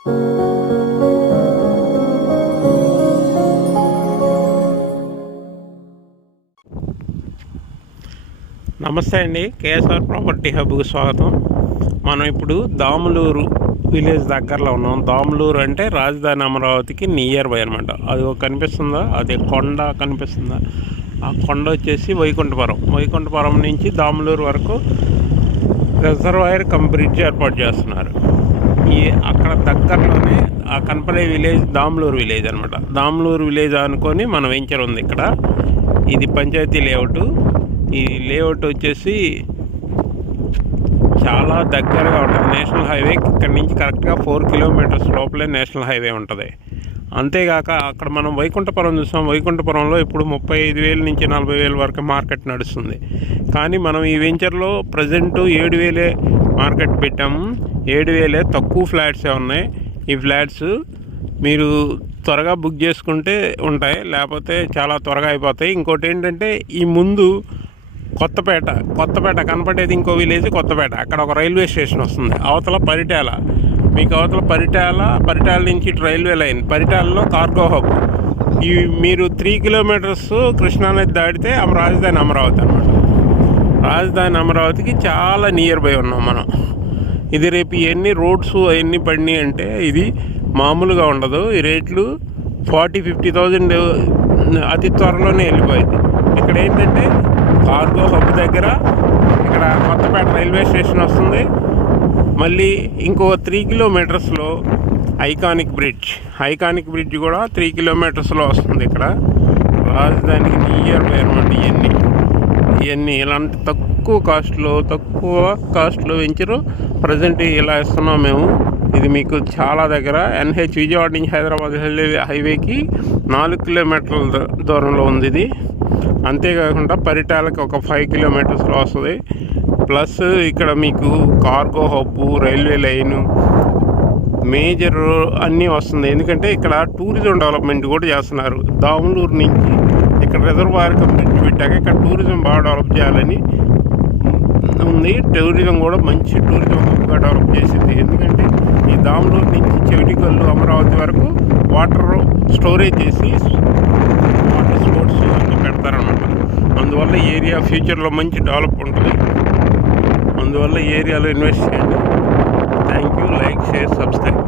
నమస్తే అండి, KSR property హబ్కు స్వాగతం. మనం ఇప్పుడు దాములూరు విలేజ్ దగ్గరలో ఉన్నాం. దాములూరు అంటే రాజధాని అమరావతికి నియర్ బై అనమాట. అది కనిపిస్తుందా, అది కొండ కనిపిస్తుందా? ఆ కొండ వచ్చేసి వైకుంఠపురం నుంచి దాములూరు వరకు రిజర్వాయర్ కమ్ బ్రిడ్జ్ ఏర్పాటు చేస్తున్నారు. అక్కడ దగ్గరలోనే ఆ కనపడే విలేజ్ దాములూరు విలేజ్ అనమాట. దాములూరు విలేజ్ అనుకొని మన వెంచర్ ఉంది ఇక్కడ. ఇది పంచాయతీ లేఅవుట్. ఈ లేఅవుట్ వచ్చేసి చాలా దగ్గరగా ఉంటుంది నేషనల్ హైవే. ఇక్కడ నుంచి కరెక్ట్గా 4 కిలోమీటర్స్ లోపలే నేషనల్ హైవే ఉంటుంది. అంతేగాక అక్కడ మనం వైకుంఠపురం చూస్తాం. వైకుంఠపురంలో ఇప్పుడు 35,000 నుంచి 40,000 వరకు మార్కెట్ నడుస్తుంది. కానీ మనం ఈ వెంచర్లో ప్రజెంట్ 7,000 మార్కెట్ పెట్టాము. 7,000 తక్కువ ఫ్లాట్సే ఉన్నాయి. ఈ ఫ్లాట్స్ మీరు త్వరగా బుక్ చేసుకుంటే ఉంటాయి, లేకపోతే చాలా త్వరగా అయిపోతాయి. ఇంకోటి ఏంటంటే, ఈ ముందు కొత్తపేట కనపడేది ఇంకో విలేజ్ కొత్తపేట. అక్కడ ఒక రైల్వే స్టేషన్ వస్తుంది. అవతల పరిటాల, మీకు అవతల పరిటాల నుంచి రైల్వే లైన్, పరిటాలలో కార్గో హబ్. ఈ మీరు 3 కిలోమీటర్స్ కృష్ణానది దాటితే రాజధాని అమరావతి అనమాట. రాజధాని అమరావతికి చాలా నియర్ బై ఉన్నాం మనం. ఇది రేపు ఎన్ని రోడ్స్ అవన్నీ పడినాయి అంటే ఇది మామూలుగా ఉండదు. ఈ రేట్లు 40-50,000 అతి త్వరలోనే వెళ్ళిపోయింది. ఇక్కడ ఏంటంటే కార్గో హబ్ దగ్గర ఇక్కడ కొత్తపేట రైల్వే స్టేషన్ వస్తుంది. మళ్ళీ ఇంకో 3 కిలోమీటర్స్లో ఐకానిక్ బ్రిడ్జ్ కూడా 3 కిలోమీటర్స్లో వస్తుంది. ఇక్కడ రాజధానికి నియర్ బై అనమాట. ఇవన్నీ ఇలాంటి తక్కువ కాస్ట్లో వెంచరు ప్రజెంట్ ఇలా ఇస్తున్నాం మేము. ఇది మీకు చాలా దగ్గర NH విజయవాడ నుంచి హైదరాబాద్ హైవేకి 4 కిలోమీటర్ల దూరంలో ఉంది ఇది. అంతేకాకుండా పరిటాలకి ఒక 5 కిలోమీటర్స్లో వస్తుంది. ప్లస్ ఇక్కడ మీకు cargo hub, railway line, major అన్నీ వస్తుంది. ఎందుకంటే ఇక్కడ టూరిజం డెవలప్మెంట్ కూడా చేస్తున్నారు. దాములూరు నుంచి ఇక్కడ రిజర్వాయర్ కంప్లీట్ పెట్టాక ఇక్కడ టూరిజం బాగా డెవలప్ చేయాలని ఉంది. టూరిజం కూడా మంచి టూరిజం హబ్గా డెవలప్ చేసింది. ఎందుకంటే ఈ దాములూరు నుంచి చెవిటికల్లు, అమరావతి వరకు వాటర్ స్టోరేజ్ చేసి వాటర్ స్పోర్ట్స్ అన్నీ పెడతారనమాట. అందువల్ల ఏరియా ఫ్యూచర్లో మంచి డెవలప్ ఉంటుంది. అందువల్ల ఏరియాలో ఇన్వెస్ట్ చేయండి. Thank you. Like, share, subscribe.